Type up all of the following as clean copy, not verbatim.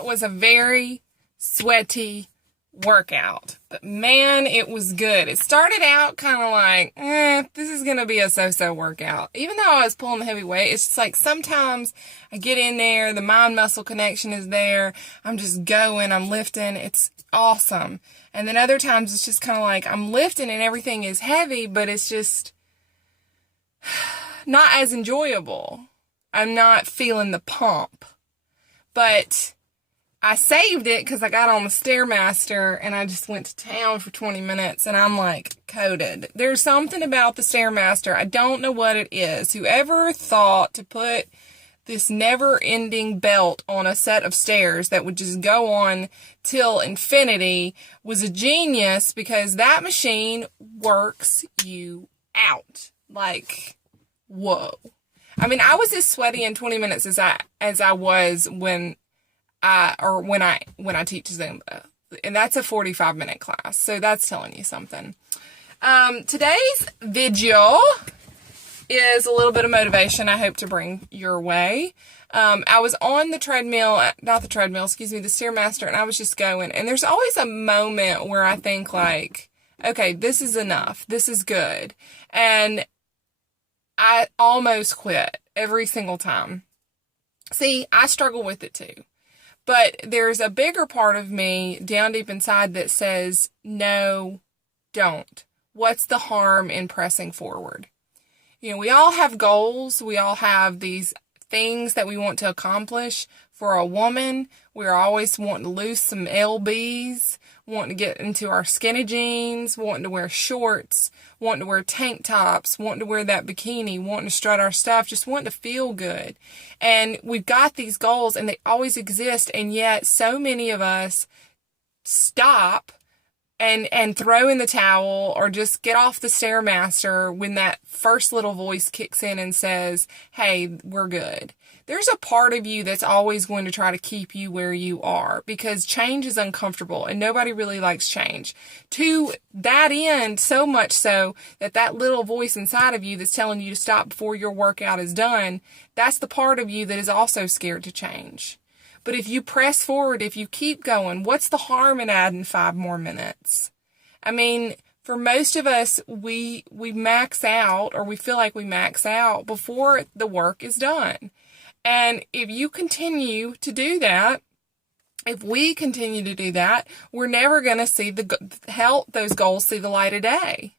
That was a very sweaty workout. But man, it was good. It started out kind of like, this is going to be a so-so workout. Even though I was pulling the heavy weight, it's just like sometimes I get in there, the mind-muscle connection is there. I'm just going, I'm lifting. It's awesome. And then other times it's just kind of like I'm lifting and everything is heavy, but it's just not as enjoyable. I'm not feeling the pump. But I saved it because I got on the Stairmaster and I just went to town for 20 minutes and I'm like coated. There's something about the Stairmaster. I don't know what it is. Whoever thought to put this never-ending belt on a set of stairs that would just go on till infinity was a genius, because that machine works you out. Like, whoa. I mean, I was as sweaty in 20 minutes as I was when I teach Zumba. And that's a 45-minute class. So that's telling you something. Today's video is a little bit of motivation I hope to bring your way. I was on the the Stairmaster, and I was just going. And there's always a moment where I think like, okay, this is enough. This is good. And I almost quit every single time. See, I struggle with it too. But there's a bigger part of me down deep inside that says, no, don't. What's the harm in pressing forward? You know, we all have goals. We all have these things that we want to accomplish. For a woman, we're always wanting to lose some lbs, wanting to get into our skinny jeans, wanting to wear shorts, wanting to wear tank tops, wanting to wear that bikini, wanting to strut our stuff, just wanting to feel good. And we've got these goals and they always exist, and yet so many of us stop and throw in the towel or just get off the Stairmaster when that first little voice kicks in and says, hey, we're good. There's a part of you that's always going to try to keep you where you are, because change is uncomfortable and nobody really likes change. To that end, so much so that little voice inside of you that's telling you to stop before your workout is done, that's the part of you that is also scared to change. But if you press forward, if you keep going, what's the harm in adding 5 more minutes? I mean, for most of us, we max out, or we feel like we max out before the work is done. And if you continue to do that, if we continue to do that, we're never going to see those goals see the light of day.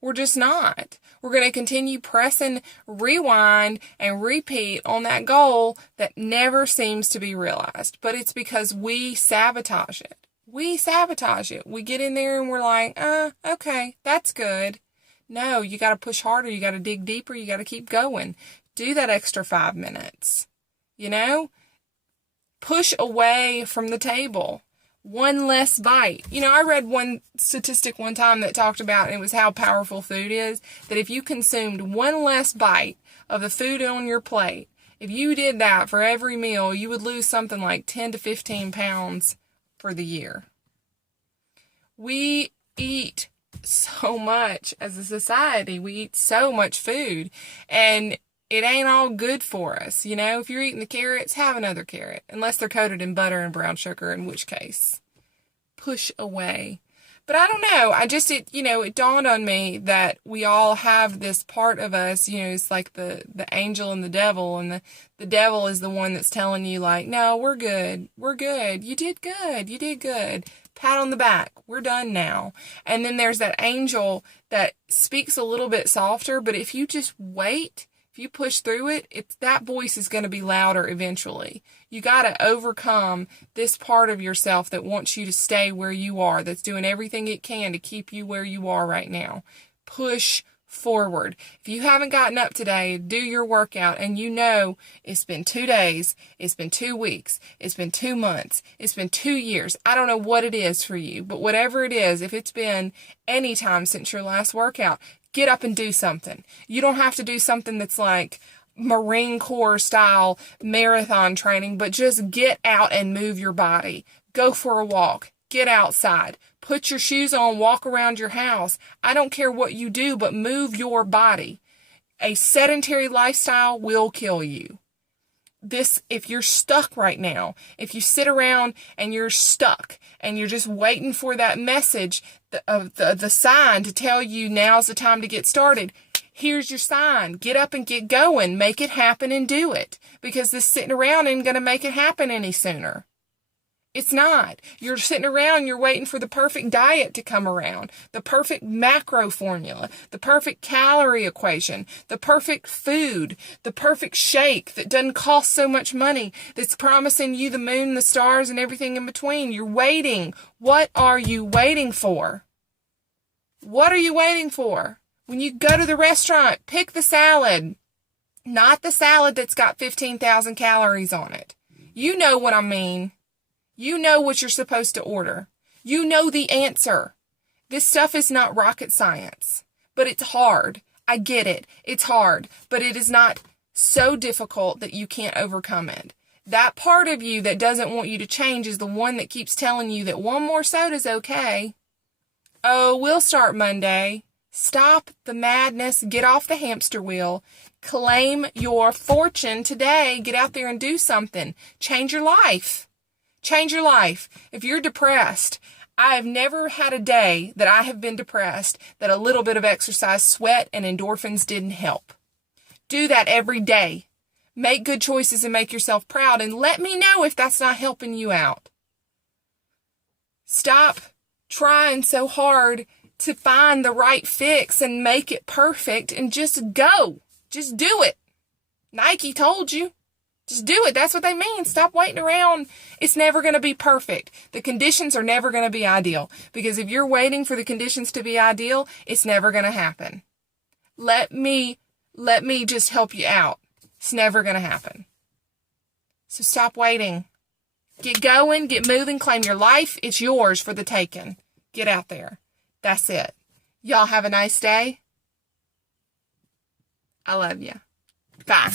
We're just not. We're going to continue pressing rewind and repeat on that goal that never seems to be realized. But it's because we sabotage it. We sabotage it. We get in there and we're like, okay, that's good. No, you got to push harder. You got to dig deeper. You got to keep going. Do that extra 5 minutes. You know? Push away from the table. One less bite. You know, I read one statistic one time that talked about, and it was how powerful food is, that if you consumed one less bite of the food on your plate, if you did that for every meal, you would lose something like 10 to 15 pounds for the year. We eat so much as a society. We eat so much food, and it ain't all good for us. You know, if you're eating the carrots, have another carrot. Unless they're coated in butter and brown sugar, in which case, push away. But I don't know. It dawned on me that we all have this part of us, you know, it's like the angel and the devil. And the devil is the one that's telling you like, no, we're good. We're good. You did good. You did good. Pat on the back. We're done now. And then there's that angel that speaks a little bit softer. But if you just wait, if you push through it, that voice is going to be louder eventually. You got to overcome this part of yourself that wants you to stay where you are, that's doing everything it can to keep you where you are right now. Push forward. If you haven't gotten up today, do your workout, and you know it's been 2 days, it's been 2 weeks, it's been 2 months, it's been 2 years. I don't know what it is for you, but whatever it is, if it's been any time since your last workout, get up and do something. You don't have to do something that's like Marine Corps style marathon training, but just get out and move your body. Go for a walk. Get outside. Put your shoes on, walk around your house. I don't care what you do, but move your body. A sedentary lifestyle will kill you. if you're stuck right now, if you sit around and you're stuck and you're just waiting for that message of the sign to tell you now's the time to get started, here's your sign. Get up and get going. Make it happen and do it. Because this sitting around ain't going to make it happen any sooner. It's not. You're sitting around, you're waiting for the perfect diet to come around, the perfect macro formula, the perfect calorie equation, the perfect food, the perfect shake that doesn't cost so much money, that's promising you the moon, the stars, and everything in between. You're waiting. What are you waiting for? What are you waiting for? When you go to the restaurant, pick the salad, not the salad that's got 15,000 calories on it. You know what I mean. You know what you're supposed to order. You know the answer. This stuff is not rocket science, but it's hard. I get it. It's hard, but it is not so difficult that you can't overcome it. That part of you that doesn't want you to change is the one that keeps telling you that one more soda's okay. Oh, we'll start Monday. Stop the madness. Get off the hamster wheel. Claim your fortune today. Get out there and do something. Change your life. Change your life. If you're depressed, I have never had a day that I have been depressed that a little bit of exercise, sweat, and endorphins didn't help. Do that every day. Make good choices and make yourself proud, and let me know if that's not helping you out. Stop trying so hard to find the right fix and make it perfect, and just go. Just do it. Nike told you. Just do it. That's what they mean. Stop waiting around. It's never going to be perfect. The conditions are never going to be ideal. Because if you're waiting for the conditions to be ideal, it's never going to happen. Let me just help you out. It's never going to happen. So stop waiting. Get going. Get moving. Claim your life. It's yours for the taking. Get out there. That's it. Y'all have a nice day. I love you. Bye.